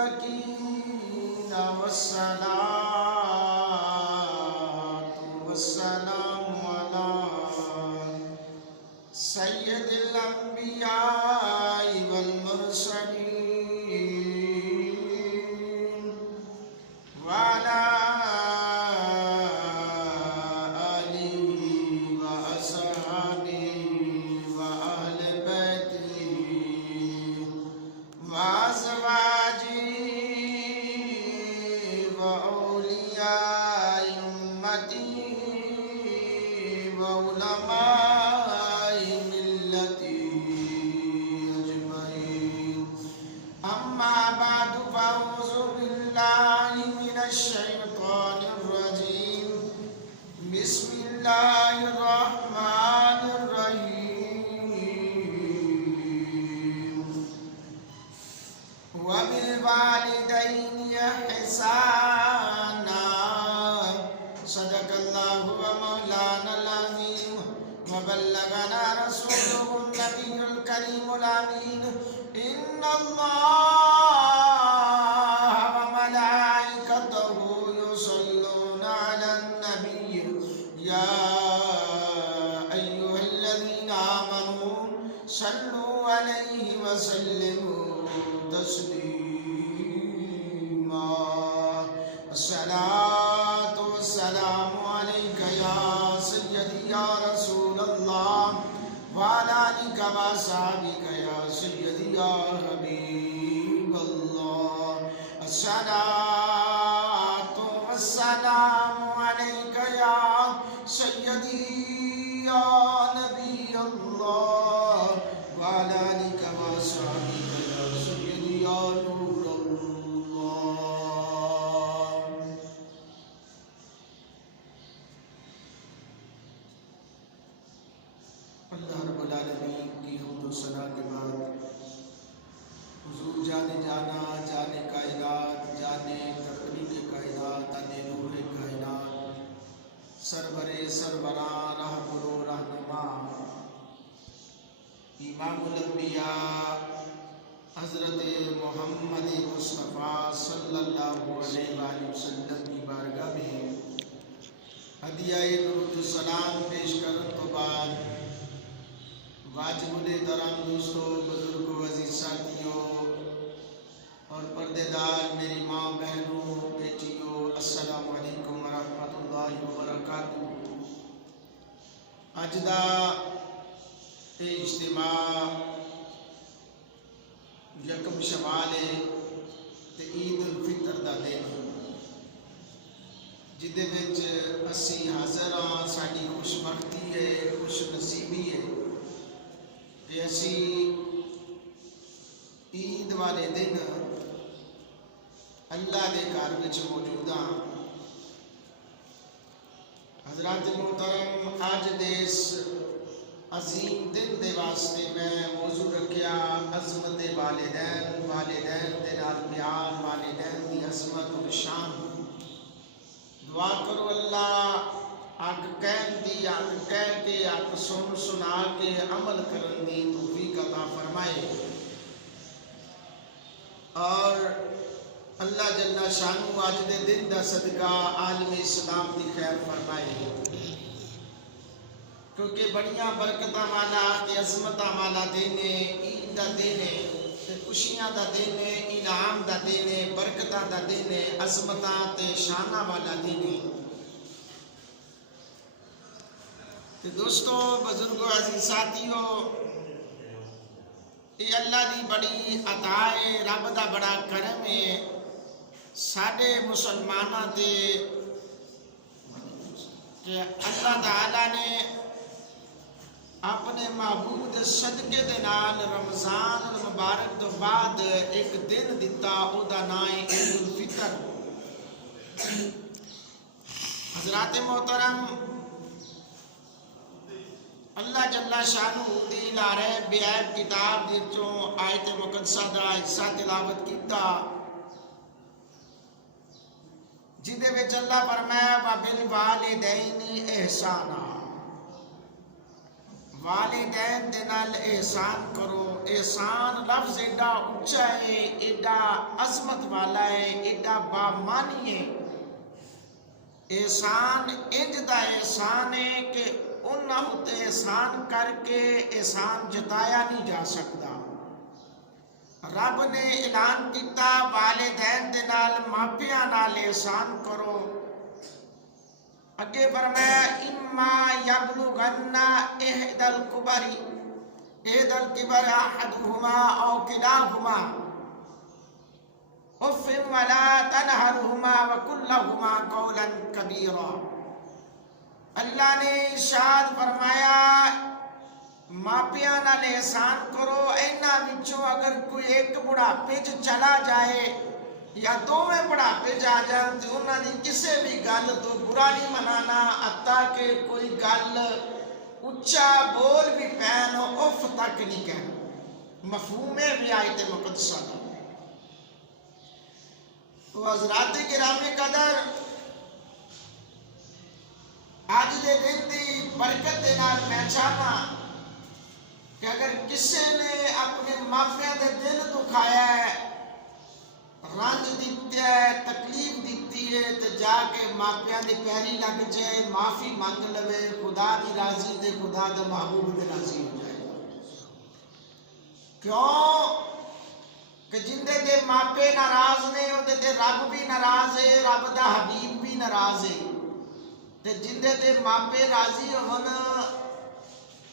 المتقين والصلاة والسلام على سيد الأنبياء والمرسلين وعلى آله وأصحابه وأهل بيته وأزواجه وأولياء أمته وعلماء ملته أجمعين. أما بعد فأعوذ بالله من الشيطان الرجيم. بسم الله الرحمن الرحيم. وبالوالدين إحسانا. صدق الله ومولانا العظيم وبلغنا رسوله النبي الكريم الأمين. إن الله وملائكته يصلون على النبي يا أيها الذين آمنوا صلوا عليه وسلموا تسليما. الصلاة والسلام عليك يا سيدي يا رسول الله وعلى آلك وأصحابك يا سيدي يا حبيب الله. الصلاة والسلام عليك يا سيدي يا نبي الله وعلى آلك وأصحابك يا سيدي يا نور الله. اللہ رب العالمین کی حمد و ثنا کے بعد حضور جانے جانا، جانے کائنات، جانے تخلیق کائنات، جانے روح کائنات، سرور سربراہ، رہبر و رہنما، امام الانبیاء حضرت محمد مصطفیٰ صلی اللہ علیہ وآلہ وسلم کی بارگاہ میں ہدیہ درود السلام پیش کرنے تو بعد واجب الاحترام دوستوں، بزرگوں، عزیز ساتھیوں اور پردے دار میری ماں، بہنوں، بیٹیوں، السلام علیکم ورحمۃ اللہ وبرکاتہ۔ اج دا اجتماع یکم شوال ہے تے عید الفطر دا دن جدے وچ اسی حاضر ہاں۔ ساڈی خوش بختی ہے، خوش نصیبی ہے کہ اسی عید والے دن اللہ دے گھر وچ موجود ہاں۔ حضرات محترم، اج دے اس عظیم دن دے واسطے میں موضوع رکھیا عظمت والدین، والدین دے نال پیار، والدین دی عظمت اور شان۔ دعا کرو اللہ حق کہن دی، حق کہہ کے، حق سن سنا کے عمل کرن دی توفیق عطا فرمائے، اور اللہ جل شانہ آج دے دن دا صدقہ عالم اسلام دی خیر فرمائے، کیونکہ بڑیاں برکتاں والا تے عظمتاں والا دن ہے، عید دا دن ہے، خوشیاں دا دن ہے، انعام دا دن ہے، برکتاں دا دن ہے، عظمتاں تے شاناں والا دن ہے۔ تے دوستو، بزرگوں، عزیز ساتھیوں، یہ اللہ دی بڑی عطا ہے، رب دا بڑا کرم ہے ساڈے مسلماناں تے کہ اللہ تعالیٰ نے اپنے معبود صدقے دے نال رمضان المبارک تو بعد ایک دن دیتا، او دا نام ہے عید الفطر۔ حضرات محترم، اللہ جل شانہ دی لا ریب بے عیب کتاب دی چوں آیت مقدسہ دا حصہ تلاوت کیتا، جدے وچ اللہ فرمایا وَبِالْوَالِدَيْنِ إِحْسَانًا، والدین دے نال احسان کرو. احسان لفظ ایڈا اچھا ہے، ایڈا عظمت والا ہے، ایڈا بامانی ہے. احسان انج دا احسان ہے کہ انہاں تے احسان کر کے احسان جتایا نہیں جا سکتا. رب نے اعلان کیتا والدین دے نال ماپیاں نال احسان کرو. اگے فرمایا اما یبلغن احد الکبر احدهما او کلاهما اف ولا تنہرهما وقل لهما قولا کبیرا. اللہ نے ارشاد فرمایا ماپیاں نال احسان کرو. اینا وچوں اگر کوئی ایک بڑھاپے چلا جائے یا دوویں بڑھاپے جا جان تو انہاں دی کسے بھی گل تو برا نہیں منانا، حتیٰ کہ کوئی گل اچھا بول بھی پین اف تک نہیں کہنا. مفہوم بھی آیت مقدسہ دا. تو حضرات کرام قدر، آج دے دن دی برکت دے نال میں چاہنا کہ اگر کسے نے اپنے ماپیاں دے دل دکھایا ہے، رنج دیتی ہے، تکلیف دیتی ہے، تو جا کے ماپیاں دی پیری لگ جائے، معافی مانگ لوے. خدا دی راضی تے خدا دا محبوب بھی راضی ہو جائے. کیوں کہ جندے دے ماپے ناراض نے اودے تے رب بھی ناراض ہے، رب دا حبیب بھی ناراض ہے. تے جندے دے ماپے راضی ہون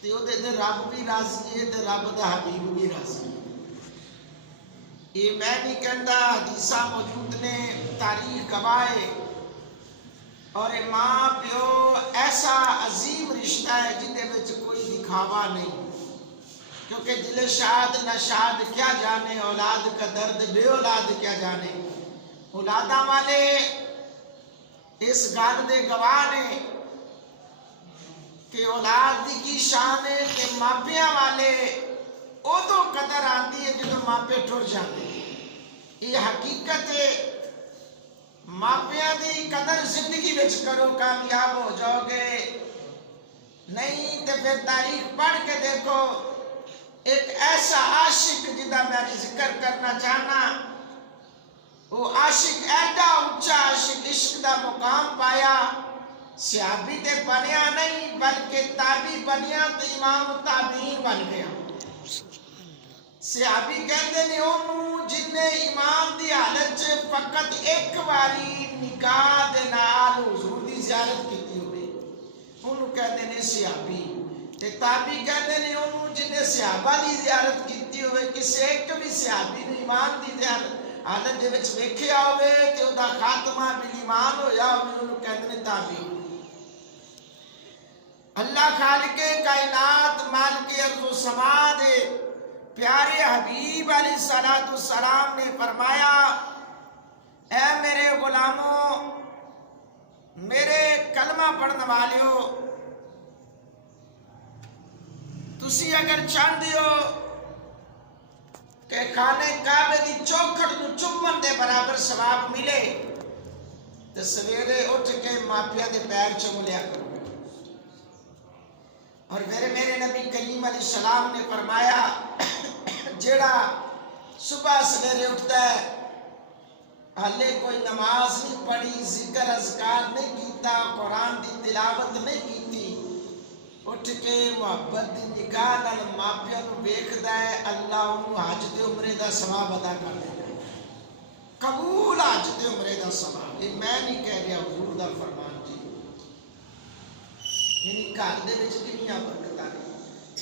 تے اودے تے رب بھی راضی ہے تے رب دا حبیب بھی راضی ہے. یہ میں نہیں کہتا، حدیثہ موجود نے، تاریخ گواہ. اور ماں پیو ایسا عظیم رشتہ ہے جن دے وچ کوئی دکھاوا نہیں. کیونکہ دل شاد نہ شاد کیا جانے، اولاد کا درد بے اولاد کیا جانے. اولاداں والے اس گل دے گواہ نے کہ اولاد دی کی شان ہے کہ ماپیاں والے ادو قدر آتی ہے جدو ماپے ٹر جاتے. یہ حقیقت ہے. ماپیاں دی قدر زندگی وچ کرو، کامیاب ہو جاؤ گے. نہیں تو پھر تاریخ پڑھ کے دیکھو. ایک ایسا عاشق جدا میں ذکر کرنا چاہنا، وہ عاشق ایڈا اونچا عاشق عشق دا مقام پایا، صحابی تے بنیا نہیں بلکہ تابعی بنیا تو امام تابعین بن گیا. صحابی کہندے نے انہوں جن نے امام دی حالت فقط ایک باری نکاح دے نال حضور دی زیارت کیتی ہوئے انہوں کہندے نے صحابی. تے تابعی کہندے نے انہوں جن نے صحابہ دی زیارت کیتی ہوئے کسی ایک بھی صحابی نے امام دی حالت دے وچ ویکھیا ہوئے تے اوندا خاتمہ بالایمان ہویا ہوئے انہوں کہندے نے تابعی. اللہ خالق کائنات مالک ارض و سما دے پیارے حبیب علیہ السلام نے فرمایا اے میرے غلاموں، میرے کلمہ پڑھنے والیو، تسی اگر چاہندے ہو کہ خانے کعبے دی چوکھٹ نو چومن دے برابر ثواب ملے تو سویرے اٹھ کے ماپیاں دے پیر چوم لیا کرو. اور میرے نبی کریم علیہ السلام نے فرمایا جیڑا صبح سویرے اٹھتا ہے حالے کوئی نماز نہیں پڑھی، ذکر اذکار نہیں کیتا، قرآن دی تلاوت نہیں کیتی، اٹھ کے محبت دی نگاہ نال ماپیاں نو ویکھدا ہے، اللہ انہوں حج تے عمرے دا ثواب ادا کر دے گا. قبول حج تے عمرے دا ثواب. یہ میں نہیں کہہ رہا، حضور دا فرمان جی. یعنی گھر دے وچ کنیاں برکتاں نے.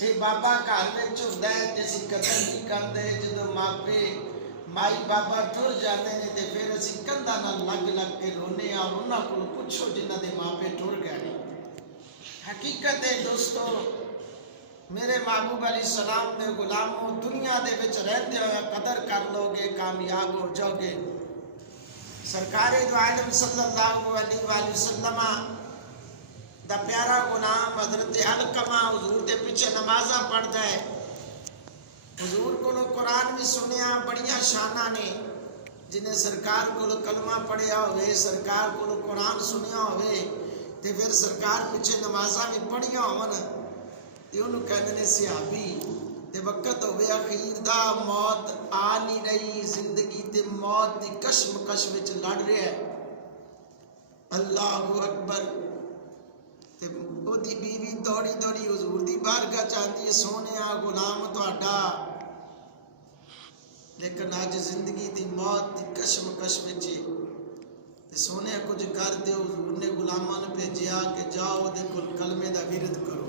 یہ بابا گھر وچ ہوندا ہے تے اسی قدر نہیں کردے، جدوں ماپے مائی بابا ٹر جاتے ہیں تے پھر اسی کندھاں نال لگ لگ کے رونے اور انہاں کول پوچھو جنہاں دے ماپے ٹر گئے نے. حقیقت ہے دوستو، میرے محبوب علیہ السلام دے غلاموں، دنیا دے وچ رہتے ہوئے قدر کر لو گے، کامیاب ہو جاؤ گے. سرکار دو عالم صلی اللہ علیہ وآلہ وسلم دا پیارا غلام حضرت علقمہ حضور دے پیچھے نمازاں پڑھتا ہے. حضور کو قرآن بھی سنیا، بڑیاں شانہ نے جنہیں سرکار کو کلمہ پڑھیا ہوئے، سرکار کو قرآن سنیا ہوئے تے پھر سرکار پیچھے نمازاں بھی پڑھیا ہون ਤੇ ਉਹਨੂੰ ਕਹਿੰਦੇ ਨੇ ਸਿਹਾਬੀ। ਤੇ ਵਕਤ ਹੋਵੇ ਅਖੀਰ ਦਾ, ਮੌਤ ਆ ਨਹੀਂ ਰਹੀ, ਜ਼ਿੰਦਗੀ ਤੇ ਮੌਤ ਦੀ ਕਸ਼ਮਕਸ਼ ਵਿੱਚ ਲੜ ਰਿਹਾ ਹੈ। ਅੱਲਾਹੁ ਅਕਬਰ। ਤੇ ਉਹਦੀ ਬੀਵੀ ਦੌੜੀ ਦੌੜੀ ਹਜ਼ੂਰ ਦੀ ਬਾਰਗਾਹ ਚ ਆਂਦੀ ਹੈ, ਸੋਹਣਿਆ ਗੁਲਾਮ ਤੁਹਾਡਾ, ਲੇਕਿਨ ਅੱਜ ਜ਼ਿੰਦਗੀ ਦੀ ਮੌਤ ਦੀ ਕਸ਼ਮਕਸ਼ ਵਿੱਚ ਤੇ ਸੋਹਣਿਆ ਕੁਝ ਕਰ ਦਿਓ। ਹਜ਼ੂਰ ਨੇ ਗੁਲਾਮਾਂ ਨੂੰ ਭੇਜਿਆ ਕਿ ਜਾਓ ਉਹਦੇ ਕੋਲ ਕਲਮੇ ਦਾ ਵਿਰਦ ਕਰੋ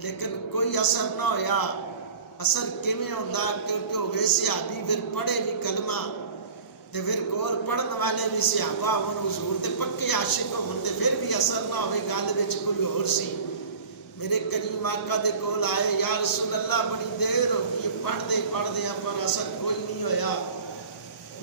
ਲੇਕਿਨ ਕੋਈ ਅਸਰ ਨਾ ਹੋਇਆ। ਅਸਰ ਕਿਵੇਂ ਹੁੰਦਾ? ਕਿਉਂਕਿ ਹੋਵੇ ਸਿਹਾਬੀ, ਫਿਰ ਪੜ੍ਹੇ ਵੀ ਕਲਮਾ, ਤੇ ਫਿਰ ਕੋਲ ਪੜ੍ਹਨ ਵਾਲੇ ਵੀ ਸਿਹਾਬਾ ਹੋਣ, ਹਜ਼ੂਰ ਦੇ ਪੱਕੇ ਆਸ਼ਿਕ ਹੋਣ, ਤੇ ਫਿਰ ਵੀ ਅਸਰ ਨਾ ਹੋਵੇ। ਗੱਲ ਵਿੱਚ ਕੋਈ ਹੋਰ ਸੀ। ਮੇਰੇ ਕਰੀਮ ਆਕਾ ਦੇ ਕੋਲ ਆਏ, ਯਾ ਰਸੂਲ ਅੱਲਾ ਬੜੀ ਦੇਰ ਹੋ ਗਈ ਪੜ੍ਹਦੇ ਪੜ੍ਹਦਿਆਂ, ਪਰ ਅਸਰ ਕੋਈ ਨਹੀਂ ਹੋਇਆ।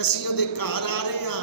ਅਸੀਂ ਉਹਦੇ ਘਰ ਆ ਰਹੇ ਹਾਂ।